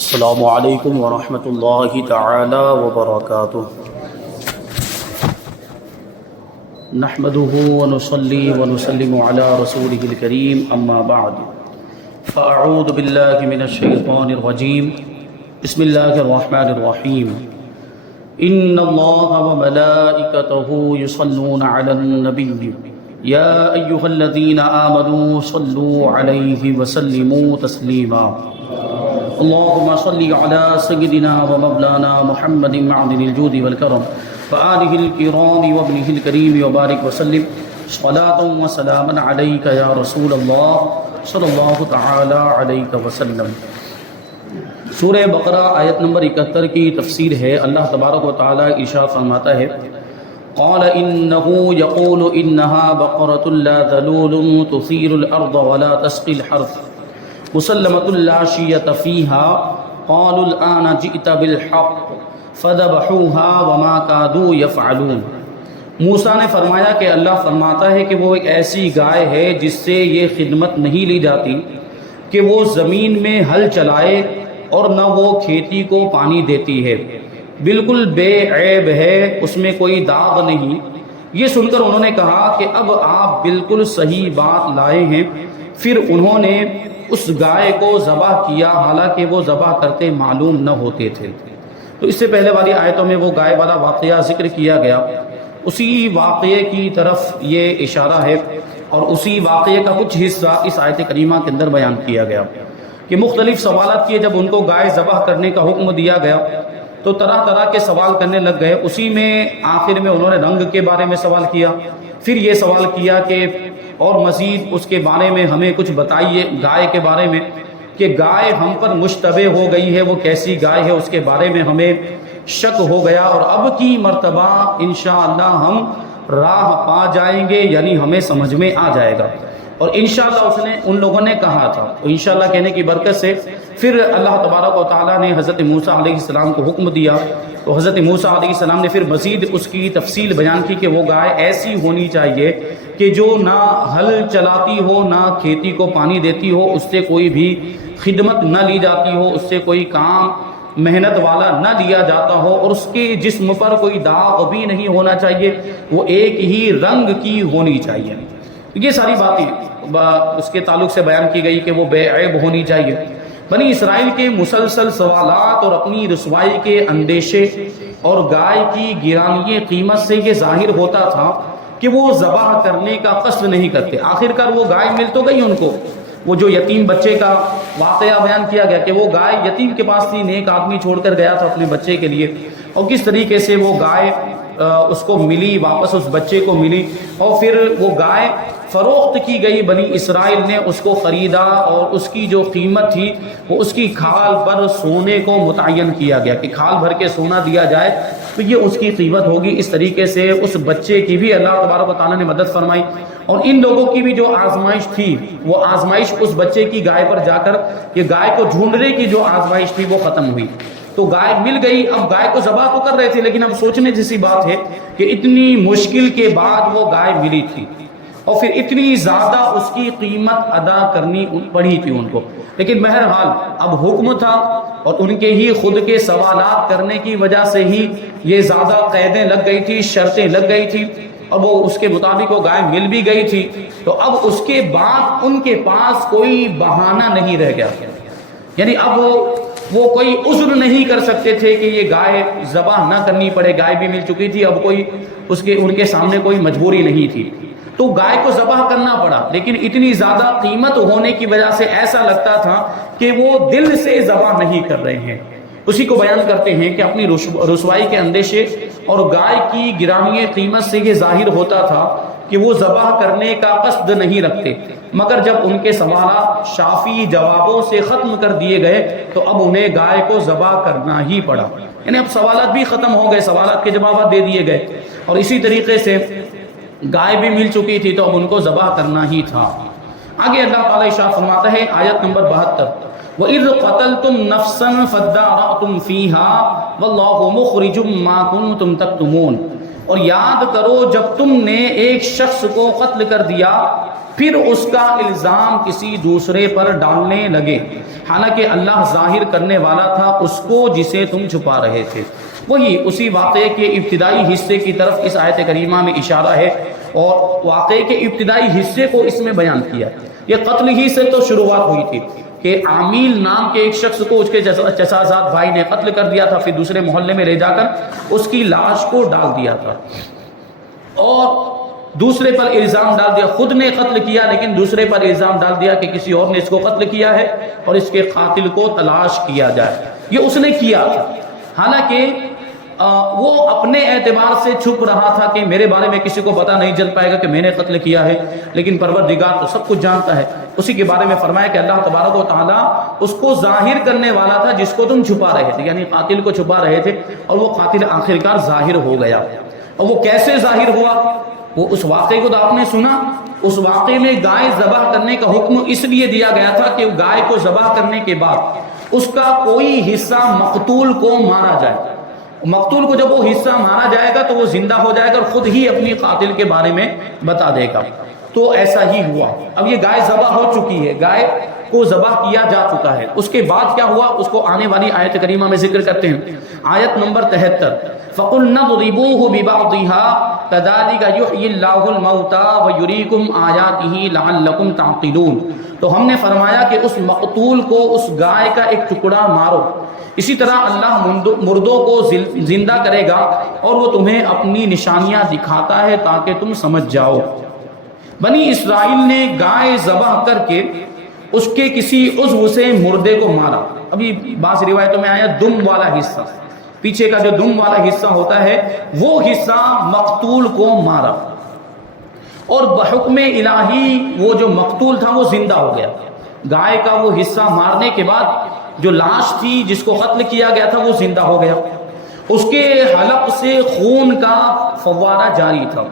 السلام علیکم ورحمۃ اللہ تعالی وبرکاتہ۔ نحمده ونصلي ونسلم على رسوله الكريم اما بعد فاعوذ باللہ من الشیطان الرجیم بسم اللہ الرحمن الرحیم ان اللہ وملائکته يصلون على النبی یا ایہا الذین آمنوا صلوا علیہ وسلموا تسلیما۔ اللهم صل على سيدنا ومولانا محمد معدن الجود والكرم وآله الكرام وابنه الكريم وبارك وسلم صلاة وسلاما عليك يا رسول الله صلی اللہ تعالی علیہ وسلم۔ سورہ بقرہ آیت نمبر 71 کی تفسیر ہے۔ اللہ تبارک و تعالی ارشاد فرماتا ہے قال انه يقول انها بقرة لا ذلول تثير الارض ولا تسقي الحرث مسلمۃ لا شیۃ فیہا قالوا الآن جئت بالحق فذبحوها وما كادوا يفعلون۔ موسیٰ نے فرمایا کہ اللہ فرماتا ہے کہ وہ ایک ایسی گائے ہے جس سے یہ خدمت نہیں لی جاتی کہ وہ زمین میں ہل چلائے اور نہ وہ کھیتی کو پانی دیتی ہے، بالکل بے عیب ہے، اس میں کوئی داغ نہیں۔ یہ سن کر انہوں نے کہا کہ اب آپ بالکل صحیح بات لائے ہیں۔ پھر انہوں نے اس گائے کو ذبح کیا حالانکہ وہ ذبح کرتے معلوم نہ ہوتے تھے۔ تو اس سے پہلے والی آیتوں میں وہ گائے والا واقعہ ذکر کیا گیا، اسی واقعے کی طرف یہ اشارہ ہے، اور اسی واقعے کا کچھ حصہ اس آیت کریمہ کے اندر بیان کیا گیا کہ مختلف سوالات کیے۔ جب ان کو گائے ذبح کرنے کا حکم دیا گیا تو طرح طرح کے سوال کرنے لگ گئے۔ اسی میں آخر میں انہوں نے رنگ کے بارے میں سوال کیا، پھر یہ سوال کیا کہ اور مزید اس کے بارے میں ہمیں کچھ بتائیے گائے کے بارے میں، کہ گائے ہم پر مشتبہ ہو گئی ہے، وہ کیسی گائے ہے اس کے بارے میں ہمیں شک ہو گیا، اور اب کی مرتبہ انشاءاللہ ہم راہ پا جائیں گے، یعنی ہمیں سمجھ میں آ جائے گا۔ اور انشاءاللہ اس نے ان لوگوں نے کہا تھا، تو انشاءاللہ کہنے کی برکت سے پھر اللہ تبارک و تعالیٰ نے حضرت موسیٰ علیہ السلام کو حکم دیا، تو حضرت موسیٰ علیہ السلام نے پھر مزید اس کی تفصیل بیان کی کہ وہ گائے ایسی ہونی چاہیے کہ جو نہ ہل چلاتی ہو، نہ کھیتی کو پانی دیتی ہو، اس سے کوئی بھی خدمت نہ لی جاتی ہو، اس سے کوئی کام محنت والا نہ لیا جاتا ہو، اور اس کے جسم پر کوئی داغ بھی نہیں ہونا چاہیے، وہ ایک ہی رنگ کی ہونی چاہیے۔ یہ ساری باتیں اس کے تعلق سے بیان کی گئی کہ وہ بے عیب ہونی چاہیے۔ بنی اسرائیل کے مسلسل سوالات اور اپنی رسوائی کے اندیشے اور گائے کی گرانی قیمت سے یہ ظاہر ہوتا تھا کہ وہ ذبح کرنے کا قصد نہیں کرتے۔ آخرکار وہ گائے مل تو گئی ان کو، وہ جو یتیم بچے کا واقعہ بیان کیا گیا کہ وہ گائے یتیم کے پاس تھی، نیک آدمی چھوڑ کر گیا تھا اپنے بچے کے لیے، اور کس طریقے سے وہ گائے اس کو ملی، واپس اس بچے کو ملی، اور پھر وہ گائے فروخت کی گئی۔ بنی اسرائیل نے اس کو خریدا اور اس کی جو قیمت تھی وہ اس کی کھال پر سونے کو متعین کیا گیا کہ کھال بھر کے سونا دیا جائے تو یہ اس کی قیمت ہوگی۔ اس طریقے سے اس بچے کی بھی اللہ تبارک و تعالیٰ نے مدد فرمائی، اور ان لوگوں کی بھی جو آزمائش تھی وہ آزمائش اس بچے کی گائے پر جا کر یہ گائے کو ڈھونڈنے کی جو آزمائش تھی وہ ختم ہوئی۔ تو گائے مل گئی۔ اب گائے کو ذبح تو کر رہے تھے، لیکن اب سوچنے جیسی بات ہے کہ اتنی مشکل کے بعد وہ گائے ملی تھی، اور پھر اتنی زیادہ اس کی قیمت ادا کرنی پڑی تھی ان کو، لیکن بہرحال اب حکم تھا، اور ان کے ہی خود کے سوالات کرنے کی وجہ سے ہی یہ زیادہ قیدیں لگ گئی تھی، شرطیں لگ گئی تھی، اور وہ اس کے مطابق وہ گائے مل بھی گئی تھی۔ تو اب اس کے بعد ان کے پاس کوئی بہانہ نہیں رہ گیا، یعنی اب وہ کوئی عذر نہیں کر سکتے تھے کہ یہ گائے ذبح نہ کرنی پڑے، گائے بھی مل چکی تھی، اب کوئی ان کے سامنے کوئی مجبوری نہیں تھی، تو گائے کو ذبح کرنا پڑا۔ لیکن اتنی زیادہ قیمت ہونے کی وجہ سے ایسا لگتا تھا کہ وہ دل سے ذبح نہیں کر رہے ہیں۔ اسی کو بیان کرتے ہیں کہ اپنی رسوائی کے اندیشے اور گائے کی گرانی قیمت سے یہ ظاہر ہوتا تھا کہ وہ ذبح کرنے کا قصد نہیں رکھتے، مگر جب ان کے سوالات شافی جوابوں سے ختم کر دیے گئے تو اب انہیں گائے کو ذبح کرنا ہی پڑا، یعنی اب سوالات بھی ختم ہو گئے، سوالات کے جوابات دے دیے گئے، اور اسی طریقے سے گائے بھی مل چکی تھی تو اب ان کو ذبح کرنا ہی تھا۔ آگے اللہ تعالیٰ ارشاد فرماتا ہے آیت نمبر 72 وَإِذْ قَتَلْتُمْ نَفْسًا فَادَّارَأْتُمْ فِيهَا وَاللَّهُ مُخْرِجٌ مَا كُنْتُمْ تَكْتُمُونَ، اور یاد کرو جب تم نے ایک شخص کو قتل کر دیا پھر اس کا الزام کسی دوسرے پر ڈالنے لگے، حالانکہ اللہ ظاہر کرنے والا تھا اس کو جسے تم چھپا رہے تھے۔ وہی اسی واقعے کے ابتدائی حصے کی طرف اس آیت کریمہ میں اشارہ ہے، اور واقعے کے ابتدائی حصے کو اس میں بیان کیا۔ یہ قتل ہی سے تو شروعات ہوئی تھی کہ عامیل نام کے ایک شخص کو اس کے چچا زاد بھائی نے قتل کر دیا تھا، پھر دوسرے محلے میں لے جا کر اس کی لاش کو ڈال دیا تھا اور دوسرے پر الزام ڈال دیا، خود نے قتل کیا لیکن دوسرے پر الزام ڈال دیا کہ کسی اور نے اس کو قتل کیا ہے اور اس کے قاتل کو تلاش کیا جائے۔ یہ اس نے کیا تھا، حالانکہ وہ اپنے اعتبار سے چھپ رہا تھا کہ میرے بارے میں کسی کو پتہ نہیں چل پائے گا کہ میں نے قتل کیا ہے، لیکن پروردگار تو سب کچھ جانتا ہے۔ اسی کے بارے میں فرمایا کہ اللہ تبارک و تعالیٰ اس کو ظاہر کرنے والا تھا جس کو تم چھپا رہے تھے، یعنی قاتل کو چھپا رہے تھے، اور وہ قاتل آخرکار ظاہر ہو گیا۔ اور وہ کیسے ظاہر ہوا؟ وہ اس واقعے کو تو آپ نے سنا، اس واقعے میں گائے ذبح کرنے کا حکم اس لیے دیا گیا تھا کہ گائے کو ذبح کرنے کے بعد اس کا کوئی حصہ مقتول کو مارا جائے۔ مقتول کو جب وہ حصہ مارا جائے گا تو وہ زندہ ہو جائے گا اور خود ہی اپنی قاتل کے بارے میں بتا دے گا۔ تو ایسا ہی ہوا۔ اب یہ گائے ذبح ہو چکی ہے، گائے کو ذبح کیا جا چکا ہے، اس کے بعد کیا ہوا اس کو آنے والی آیت کریمہ میں ذکر کرتے ہیں۔ آیت نمبر 73، فَقُلْنَا اضْرِبُوهُ بِبَعْضِهَا كَذَلِكَ يُحْيِي اللَّهُ الْمَوْتَىٰ وَيُرِيكُمْ آيَاتِهِ لَعَلَّكُمْ تَعْقِلُونَ۔ تو ہم نے فرمایا کہ اس مقتول کو اس گائے کا ایک ٹکڑا مارو، اسی طرح اللہ مردوں کو زندہ کرے گا اور وہ تمہیں اپنی نشانیاں دکھاتا ہے تاکہ تم سمجھ جاؤ۔ بنی اسرائیل نے گائے ذبح کر کے اس کے کسی عضو سے مردے کو مارا۔ ابھی بعض روایتوں میں آیا دم والا حصہ، پیچھے کا جو دم والا حصہ ہوتا ہے وہ حصہ مقتول کو مارا، اور بحکم الہی وہ جو مقتول تھا وہ زندہ ہو گیا۔ گائے کا وہ حصہ مارنے کے بعد جو لاش تھی جس کو قتل کیا گیا تھا وہ زندہ ہو گیا، اس کے حلق سے خون کا فوارہ جاری تھا۔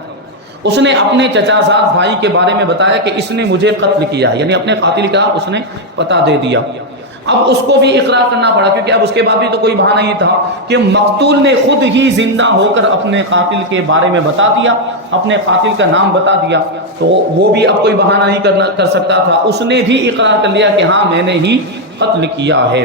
اس نے اپنے چچا زاد بھائی کے بارے میں بتایا کہ اس نے مجھے قتل کیا، یعنی اپنے قاتل کا اس نے پتہ دے دیا۔ اب اس کو بھی اقرار کرنا پڑا، کیونکہ اب اس کے بعد بھی تو کوئی بہانہ نہیں تھا کہ مقتول نے خود ہی زندہ ہو کر اپنے قاتل کے بارے میں بتا دیا، اپنے قاتل کا نام بتا دیا، تو وہ بھی اب کوئی بہانہ نہیں کر سکتا تھا۔ اس نے بھی اقرار کر لیا کہ ہاں میں نے ہی قتل کیا ہے،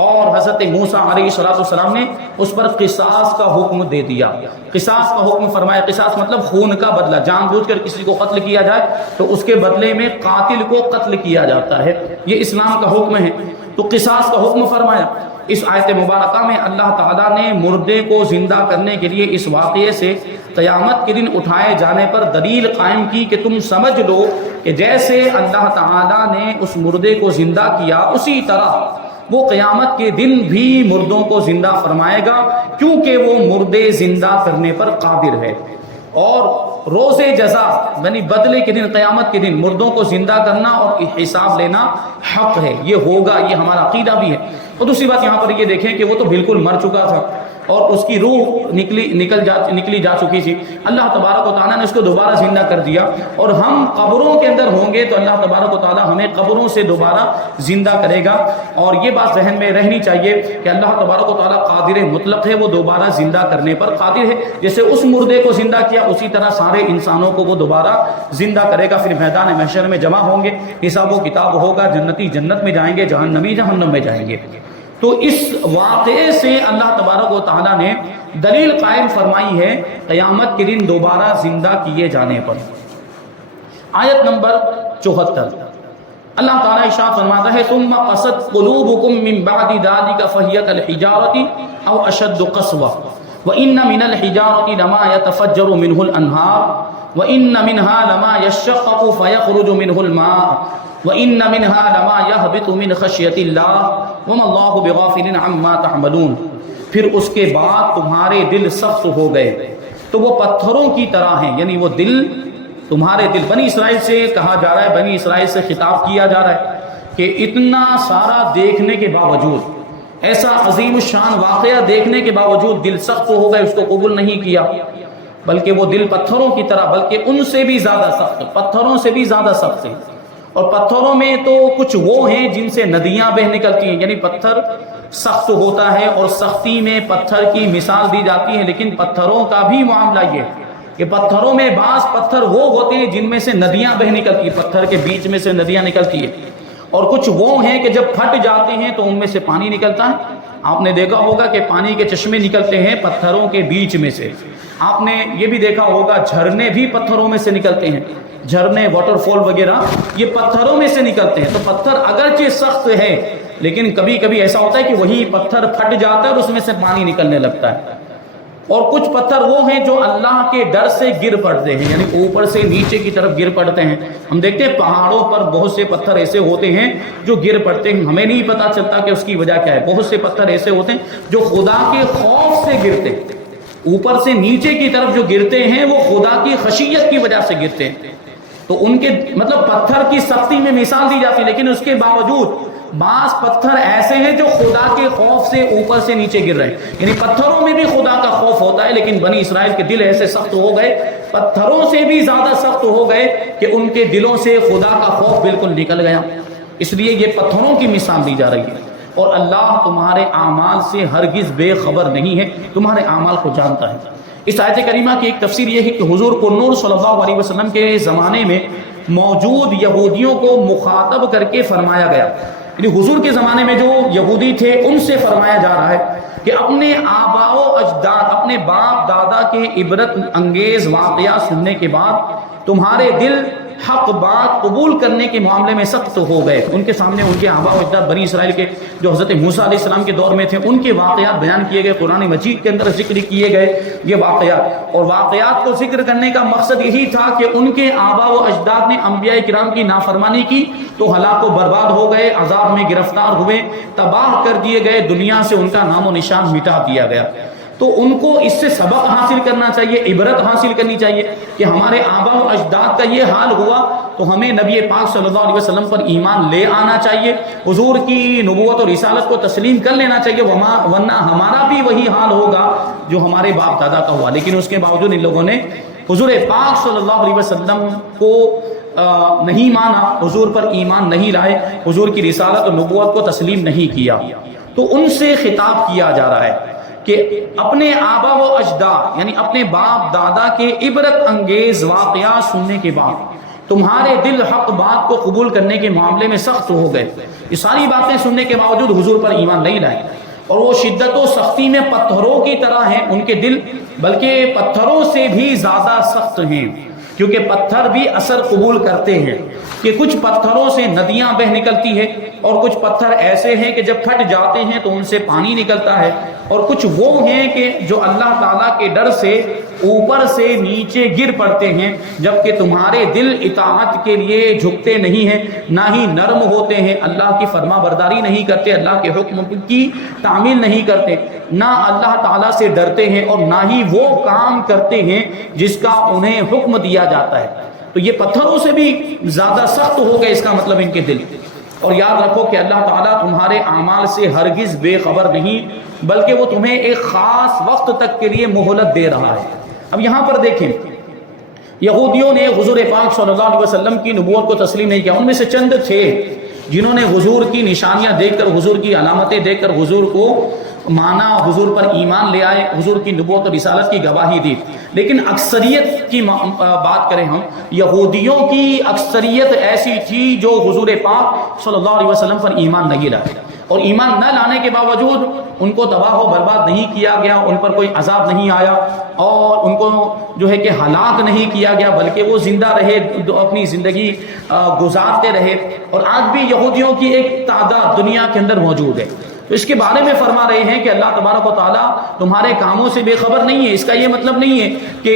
اور حضرت موسیٰ علیہ السلام نے اس پر قصاص کا حکم دے دیا۔ قصاص کا حکم فرمایا، قصاص مطلب خون کا بدلہ، جان بوجھ کر کسی کو قتل کیا جائے تو اس کے بدلے میں قاتل کو قتل کیا جاتا ہے، یہ اسلام کا حکم ہے۔ تو قصاص کا حکم فرمایا۔ اس آیت مبارکہ میں اللہ تعالیٰ نے مردے کو زندہ کرنے کے لیے اس واقعے سے قیامت کے دن اٹھائے جانے پر دلیل قائم کی کہ تم سمجھ لو کہ جیسے اللہ تعالیٰ نے اس مردے کو زندہ کیا اسی طرح وہ قیامت کے دن بھی مردوں کو زندہ فرمائے گا، کیونکہ وہ مردے زندہ کرنے پر قادر ہے۔ اور روز جزا یعنی بدلے کے دن، قیامت کے دن مردوں کو زندہ کرنا اور حساب لینا حق ہے، یہ ہوگا، یہ ہمارا عقیدہ بھی ہے۔ اور دوسری بات یہاں پر یہ دیکھیں کہ وہ تو بالکل مر چکا تھا اور اس کی روح نکلی جا چکی تھی، اللہ تبارک و تعالیٰ نے اس کو دوبارہ زندہ کر دیا، اور ہم قبروں کے اندر ہوں گے تو اللہ تبارک و تعالیٰ ہمیں قبروں سے دوبارہ زندہ کرے گا۔ اور یہ بات ذہن میں رہنی چاہیے کہ اللہ تبارک و تعالیٰ قادر مطلق ہے، وہ دوبارہ زندہ کرنے پر قادر ہے۔ جیسے اس مردے کو زندہ کیا اسی طرح سارے انسانوں کو وہ دوبارہ زندہ کرے گا، پھر میدان محشر میں جمع ہوں گے، حساب و کتاب ہوگا، جنتی جنت میں جائیں گے، جہنمی جہنم میں جائیں گے۔ تو اس واقعے سے اللہ تبارک و تعالیٰ نے دلیل قائم فرمائی ہے قیامت کے دن دوبارہ زندہ کیے جانے پر۔ آیت نمبر 74، اللہ تعالیٰ ارشاد فرماتا ہے ثم قست قلوبکم من بعد ذلك فهي كالحجارة او اشد قسوة وان من الحجارة لما يتفجر منه الانهار وان منها لما يشقق فيخرج منه الماء وَإِنَّ مِنْهَا لَمَا يَهْبِطُ مِنْ خَشْيَةِ اللَّهِ وَمَا اللَّهُ بِغَافِلٍ عَمَّا تَعْمَلُونَ۔ پھر اس کے بعد تمہارے دل سخت ہو گئے تو وہ پتھروں کی طرح ہیں، یعنی وہ دل، تمہارے دل، بنی اسرائیل سے کہا جا رہا ہے، بنی اسرائیل سے خطاب کیا جا رہا ہے کہ اتنا سارا دیکھنے کے باوجود، ایسا عظیم الشان واقعہ دیکھنے کے باوجود دل سخت ہو گئے، اس کو قبول نہیں کیا، بلکہ وہ دل پتھروں کی طرح، بلکہ ان سے بھی زیادہ سخت، پتھروں سے بھی زیادہ سخت ہیں۔ اور پتھروں میں تو کچھ وہ ہیں جن سے ندیاں بہہ نکلتی ہیں، یعنی پتھر سخت ہوتا ہے اور سختی میں پتھر کی مثال دی جاتی ہے، لیکن پتھروں کا بھی معاملہ یہ کہ پتھروں میں بعض پتھر وہ ہوتے ہیں جن میں سے ندیاں بہ نکلتی ہیں، پتھر کے بیچ میں سے ندیاں نکلتی ہیں، اور کچھ وہ ہیں کہ جب پھٹ جاتے ہیں تو ان میں سے پانی نکلتا ہے۔ آپ نے دیکھا ہوگا کہ پانی کے چشمے نکلتے ہیں پتھروں کے بیچ میں سے۔ آپ نے یہ بھی دیکھا ہوگا جھرنے بھی پتھروں میں سے نکلتے ہیں، جھرنے، واٹر فال وغیرہ یہ پتھروں میں سے نکلتے ہیں۔ تو پتھر اگرچہ سخت ہے لیکن کبھی کبھی ایسا ہوتا ہے کہ وہی پتھر پھٹ جاتا ہے اور اس میں سے پانی نکلنے لگتا ہے۔ اور کچھ پتھر وہ ہیں جو اللہ کے ڈر سے گر پڑتے ہیں، یعنی اوپر سے نیچے کی طرف گر پڑتے ہیں۔ ہم دیکھتے ہیں پہاڑوں پر بہت سے پتھر ایسے ہوتے ہیں جو گر پڑتے ہیں، ہمیں نہیں پتہ چلتا کہ اس کی وجہ کیا ہے۔ بہت سے پتھر ایسے ہوتے ہیں جو خدا کے خوف سے گرتے ہیں، اوپر سے نیچے کی طرف جو گرتے ہیں وہ خدا کی خشیت کی وجہ سے گرتے ہیں۔ تو ان کے مطلب پتھر کی سختی میں مثال دی جاتی ہے، لیکن اس کے باوجود بعض پتھر ایسے ہیں جو خدا کے خوف سے اوپر سے نیچے گر رہے ہیں، یعنی پتھروں میں بھی خدا کا خوف ہوتا ہے، لیکن بنی اسرائیل کے دل ایسے سخت ہو گئے، پتھروں سے بھی زیادہ سخت ہو گئے کہ ان کے دلوں سے خدا کا خوف بالکل نکل گیا۔ اس لیے یہ پتھروں کی مثال دی جا رہی ہے۔ اور اللہ تمہارے اعمال سے ہرگز بے خبر نہیں ہے، تمہارے اعمال کو جانتا ہے۔ اس آیت کریمہ کی ایک تفسیر یہ ہے کہ حضور کو نور صلی اللہ علیہ وسلم کے زمانے میں موجود یہودیوں کو مخاطب کر کے فرمایا گیا، یعنی حضور کے زمانے میں جو یہودی تھے ان سے فرمایا جا رہا ہے کہ اپنے آباء و اجداد، اپنے باپ دادا کے عبرت انگیز واقعات سننے کے بعد تمہارے دل حق بات قبول کرنے کے معاملے میں سخت ہو گئے۔ ان کے سامنے ان کے آباء و اجداد بنی اسرائیل کے جو حضرت موسیٰ علیہ السلام کے دور میں تھے ان کے واقعات بیان کیے گئے، قرآن مجید کے اندر ذکر کیے گئے یہ واقعات، اور واقعات کو ذکر کرنے کا مقصد یہی تھا کہ ان کے آباء و اجداد نے انبیاء کرام کی نافرمانی کی تو ہلاک و برباد ہو گئے، عذاب میں گرفتار ہوئے، تباہ کر دیے گئے، دنیا سے ان کا نام و نشان مٹا دیا گیا۔ تو ان کو اس سے سبق حاصل کرنا چاہیے، عبرت حاصل کرنی چاہیے کہ ہمارے آباء و اجداد کا یہ حال ہوا تو ہمیں نبی پاک صلی اللہ علیہ وسلم پر ایمان لے آنا چاہیے، حضور کی نبوت اور رسالت کو تسلیم کر لینا چاہیے، ورنہ ہمارا بھی وہی حال ہوگا جو ہمارے باپ دادا کا ہوا۔ لیکن اس کے باوجود ان لوگوں نے حضور پاک صلی اللہ علیہ وسلم کو نہیں مانا، حضور پر ایمان نہیں لائے، حضور کی رسالت اور نبوت کو تسلیم نہیں کیا۔ تو ان سے خطاب کیا جا رہا ہے کہ اپنے آباء و اجداد یعنی اپنے باپ دادا کے عبرت انگیز واقعات سننے کے بعد تمہارے دل حق بات کو قبول کرنے کے معاملے میں سخت ہو گئے، یہ ساری باتیں سننے کے باوجود حضور پر ایمان نہیں لائے، اور وہ شدت و سختی میں پتھروں کی طرح ہیں ان کے دل، بلکہ پتھروں سے بھی زیادہ سخت ہیں، کیونکہ پتھر بھی اثر قبول کرتے ہیں کہ کچھ پتھروں سے ندیاں بہ نکلتی ہے، اور کچھ پتھر ایسے ہیں کہ جب پھٹ جاتے ہیں تو ان سے پانی نکلتا ہے، اور کچھ وہ ہیں کہ جو اللہ تعالیٰ کے ڈر سے اوپر سے نیچے گر پڑتے ہیں، جبکہ تمہارے دل اطاعت کے لیے جھکتے نہیں ہیں، نہ ہی نرم ہوتے ہیں، اللہ کی فرما برداری نہیں کرتے، اللہ کے حکم کی تعمیل نہیں کرتے، نہ اللہ تعالیٰ سے ڈرتے ہیں، اور نہ ہی وہ کام کرتے ہیں جس کا انہیں حکم دیا جاتا ہے۔ تو یہ پتھروں سے بھی زیادہ سخت ہو گئے، اس کا مطلب ان کے دل۔ اور یاد رکھو کہ اللہ تعالیٰ تمہارے اعمال سے ہرگز بے خبر نہیں، بلکہ وہ تمہیں ایک خاص وقت تک کے لیے مہلت دے رہا ہے۔ اب یہاں پر دیکھیں، یہودیوں نے حضور پاک صلی اللہ علیہ وسلم کی نبوت کو تسلیم نہیں کیا، ان میں سے چند تھے جنہوں نے حضور کی نشانیاں دیکھ کر، حضور کی علامتیں دیکھ کر حضور کو مانا، حضور پر ایمان لے آئے، حضور کی نبوت اور رسالت کی گواہی دی۔ لیکن اکثریت کی بات کریں ہم، یہودیوں کی اکثریت ایسی تھی جو حضور پاک صلی اللہ علیہ وسلم پر ایمان نہیں لائے، اور ایمان نہ لانے کے باوجود ان کو تباہ و برباد نہیں کیا گیا، ان پر کوئی عذاب نہیں آیا، اور ان کو جو ہے کہ ہلاک نہیں کیا گیا، بلکہ وہ زندہ رہے، اپنی زندگی گزارتے رہے۔ اور آج بھی یہودیوں کی ایک تعداد دنیا کے اندر موجود ہے۔ تو اس کے بارے میں فرما رہے ہیں کہ اللہ تبارک و تعالیٰ تمہارے کاموں سے بے خبر نہیں ہے۔ اس کا یہ مطلب نہیں ہے کہ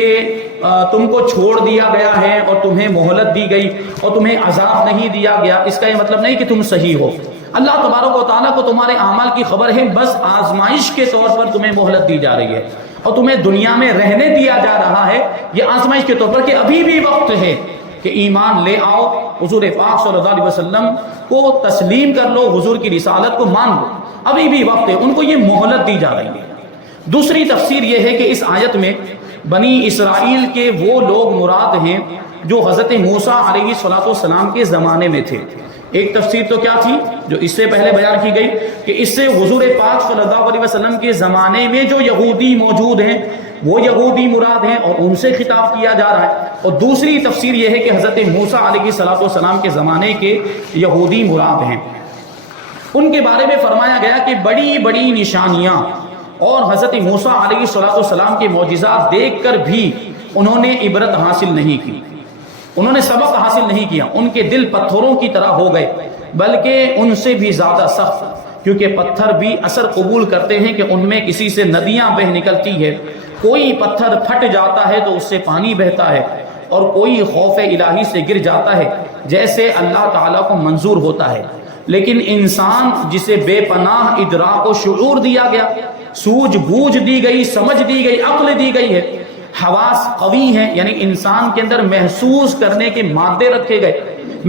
تم کو چھوڑ دیا گیا ہے اور تمہیں مہلت دی گئی اور تمہیں عذاب نہیں دیا گیا، اس کا یہ مطلب نہیں کہ تم صحیح ہو۔ اللہ تبارک و تعالیٰ کو تمہارے اعمال کی خبر ہے، بس آزمائش کے طور پر تمہیں مہلت دی جا رہی ہے، اور تمہیں دنیا میں رہنے دیا جا رہا ہے یہ آزمائش کے طور پر، کہ ابھی بھی وقت ہے کہ ایمان لے آؤ، حضور پاک صلی اللہ علیہ وسلم کو تسلیم کر لو، حضور کی رسالت کو مان لو، ابھی بھی وقت ہے۔ ان کو یہ مہلت دی جا رہی ہے۔ دوسری تفسیر یہ ہے کہ اس آیت میں بنی اسرائیل کے وہ لوگ مراد ہیں جو حضرت موسیٰ علیہ السلام کے زمانے میں تھے۔ ایک تفسیر تو کیا تھی جو اس سے پہلے بیان کی گئی کہ اس سے حضور پاک صلی اللہ علیہ وسلم کے زمانے میں جو یہودی موجود ہیں وہ یہودی مراد ہیں اور ان سے خطاب کیا جا رہا ہے، اور دوسری تفسیر یہ ہے کہ حضرت موسیٰ علیہ السلام کے زمانے کے یہودی مراد ہیں۔ ان کے بارے میں فرمایا گیا کہ بڑی بڑی نشانیاں اور حضرت موسیٰ علیہ السلام کے معجزات دیکھ کر بھی انہوں نے عبرت حاصل نہیں کی، انہوں نے سبق حاصل نہیں کیا، ان کے دل پتھروں کی طرح ہو گئے، بلکہ ان سے بھی زیادہ سخت، کیونکہ پتھر بھی اثر قبول کرتے ہیں کہ ان میں کسی سے ندیاں بہ نکلتی ہے، کوئی پتھر پھٹ جاتا ہے تو اس سے پانی بہتا ہے، اور کوئی خوف الہی سے گر جاتا ہے جیسے اللہ تعالیٰ کو منظور ہوتا ہے۔ لیکن انسان جسے بے پناہ ادراک و شعور دیا گیا، سوجھ بوجھ دی گئی، سمجھ دی گئی، عقل دی گئی ہے، حواس قوی ہیں، یعنی انسان کے اندر محسوس کرنے کے مادے رکھے گئے،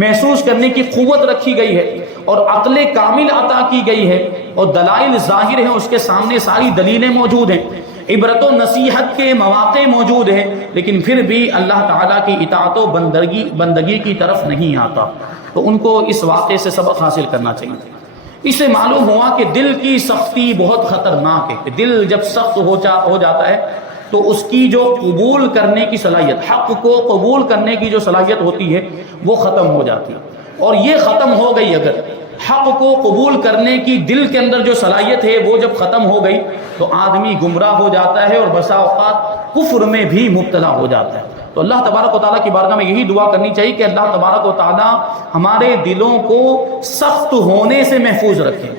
محسوس کرنے کی قوت رکھی گئی ہے، اور عقل کامل عطا کی گئی ہے، اور دلائل ظاہر ہیں، اس کے سامنے ساری دلیلیں موجود ہیں، عبرت و نصیحت کے مواقع موجود ہیں، لیکن پھر بھی اللہ تعالیٰ کی اطاعت و بندگی کی طرف نہیں آتا۔ تو ان کو اس واقعے سے سبق حاصل کرنا چاہیے۔ اس سے معلوم ہوا کہ دل کی سختی بہت خطرناک ہے۔ دل جب سخت ہو جاتا ہے تو اس کی جو قبول کرنے کی صلاحیت، حق کو قبول کرنے کی جو صلاحیت ہوتی ہے وہ ختم ہو جاتی ہے، اور یہ ختم ہو گئی، اگر حق کو قبول کرنے کی دل کے اندر جو صلاحیت ہے وہ جب ختم ہو گئی تو آدمی گمراہ ہو جاتا ہے، اور بسا اوقات کفر میں بھی مبتلا ہو جاتا ہے۔ تو اللہ تبارک و تعالیٰ کی بارگاہ میں یہی دعا کرنی چاہیے کہ اللہ تبارک و تعالیٰ ہمارے دلوں کو سخت ہونے سے محفوظ رکھے،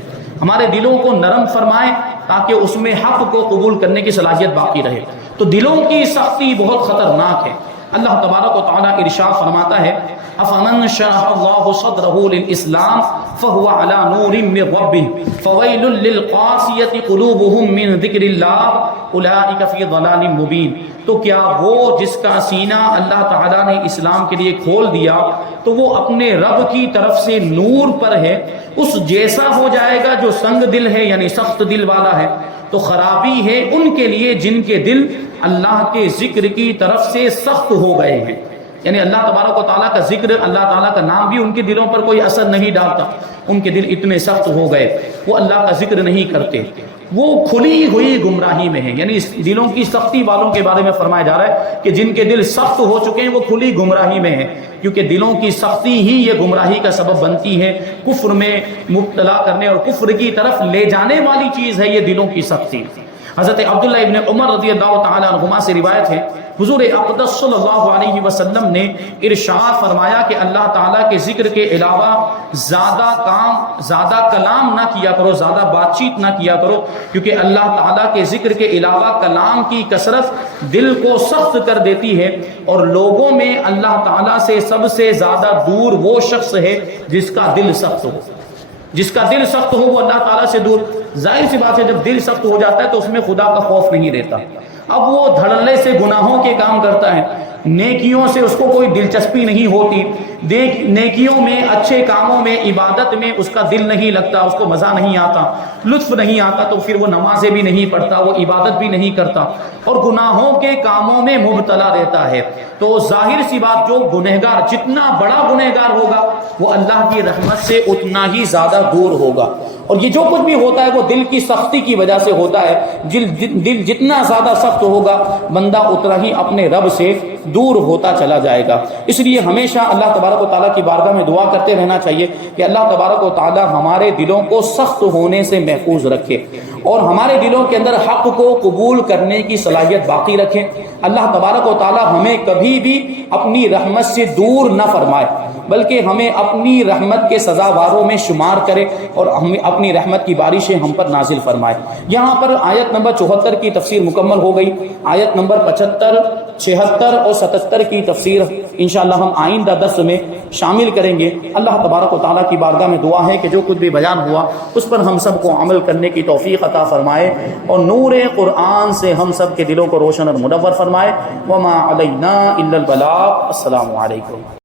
ہمارے دلوں کو نرم فرمائے تاکہ اس میں حق کو قبول کرنے کی صلاحیت باقی رہے۔ تو دلوں کی سختی بہت خطرناک ہے۔ اللہ تبارک و تعالیٰ ارشاد فرماتا ہے افمن شرح اللہ صدرہ للاسلام فهو على نور من ربه فويل للقاسية قلوبهم من ذکر اللہ اولئک فی ضلال مبین۔ تو کیا وہ جس کا سینہ اللہ تعالیٰ نے اسلام کے لیے کھول دیا تو وہ اپنے رب کی طرف سے نور پر ہے، اس جیسا ہو جائے گا جو سنگ دل ہے، یعنی سخت دل والا ہے۔ تو خرابی ہے ان کے لیے جن کے دل اللہ کے ذکر کی طرف سے سخت ہو گئے ہیں، یعنی اللہ تبارک و تعالیٰ کا ذکر، اللہ تعالیٰ کا نام بھی ان کے دلوں پر کوئی اثر نہیں ڈالتا، ان کے دل اتنے سخت ہو گئے، وہ اللہ کا ذکر نہیں کرتے، وہ کھلی ہوئی گمراہی میں ہیں۔ یعنی اس دلوں کی سختی والوں کے بارے میں فرمایا جا رہا ہے کہ جن کے دل سخت ہو چکے ہیں وہ کھلی گمراہی میں ہیں، کیونکہ دلوں کی سختی ہی یہ گمراہی کا سبب بنتی ہے، کفر میں مبتلا کرنے اور کفر کی طرف لے جانے والی چیز ہے یہ دلوں کی سختی۔ حضرت عبداللہ ابن عمر رضی اللہ تعالی عنہما سے روایت ہے، حضور اقدس صلی اللہ علیہ وسلم نے ارشاد فرمایا کہ اللہ تعالیٰ کے ذکر کے علاوہ زیادہ کلام نہ کیا کرو، زیادہ بات چیت نہ کیا کرو، کیونکہ اللہ تعالیٰ کے ذکر کے علاوہ کلام کی کثرت دل کو سخت کر دیتی ہے، اور لوگوں میں اللہ تعالیٰ سے سب سے زیادہ دور وہ شخص ہے جس کا دل سخت ہو، جس کا دل سخت ہو وہ اللہ تعالیٰ سے دور۔ ظاہر سی بات ہے جب دل سخت ہو جاتا ہے تو اس میں خدا کا خوف نہیں رہتا، اب وہ دھڑلے سے گناہوں کے کام کرتا ہے، نیکیوں سے اس کو کوئی دلچسپی نہیں ہوتی، نیکیوں میں، اچھے کاموں میں، عبادت میں اس کا دل نہیں لگتا، اس کو مزہ نہیں آتا، لطف نہیں آتا، تو پھر وہ نمازیں بھی نہیں پڑھتا، وہ عبادت بھی نہیں کرتا، اور گناہوں کے کاموں میں مبتلا رہتا ہے۔ تو ظاہر سی بات، جو گنہگار، جتنا بڑا گنہگار ہوگا وہ اللہ کی رحمت سے اتنا ہی زیادہ دور ہوگا، اور یہ جو کچھ بھی ہوتا ہے وہ دل کی سختی کی وجہ سے ہوتا ہے۔ دل جتنا زیادہ سخت ہوگا بندہ اتنا ہی اپنے رب سے دور ہوتا چلا جائے گا۔ اس لیے ہمیشہ اللہ تبارک و تعالیٰ کی بارگاہ میں دعا کرتے رہنا چاہیے کہ اللہ تبارک و تعالیٰ ہمارے دلوں کو سخت ہونے سے محفوظ رکھے، اور ہمارے دلوں کے اندر حق کو قبول کرنے کی صلاحیت باقی رکھے۔ اللہ تبارک و تعالیٰ ہمیں کبھی بھی اپنی رحمت سے دور نہ فرمائے، بلکہ ہمیں اپنی رحمت کے سزاواروں میں شمار کرے، اور ہمیں اپنی رحمت کی بارشیں ہم پر نازل فرمائے۔ یہاں پر آیت نمبر 74 کی تفسیر مکمل ہو گئی، آیت نمبر 75، 76 اور 77 کی تفسیر انشاءاللہ ہم آئندہ درس میں شامل کریں گے۔ اللہ تبارک و تعالیٰ کی بارگاہ میں دعا ہے کہ جو کچھ بھی بیان ہوا اس پر ہم سب کو عمل کرنے کی توفیق عطا فرمائے، اور نور قرآن سے ہم سب کے دلوں کو روشن اور منور فرمائے۔ وما علینا الا البلاغ۔ السلام علیکم۔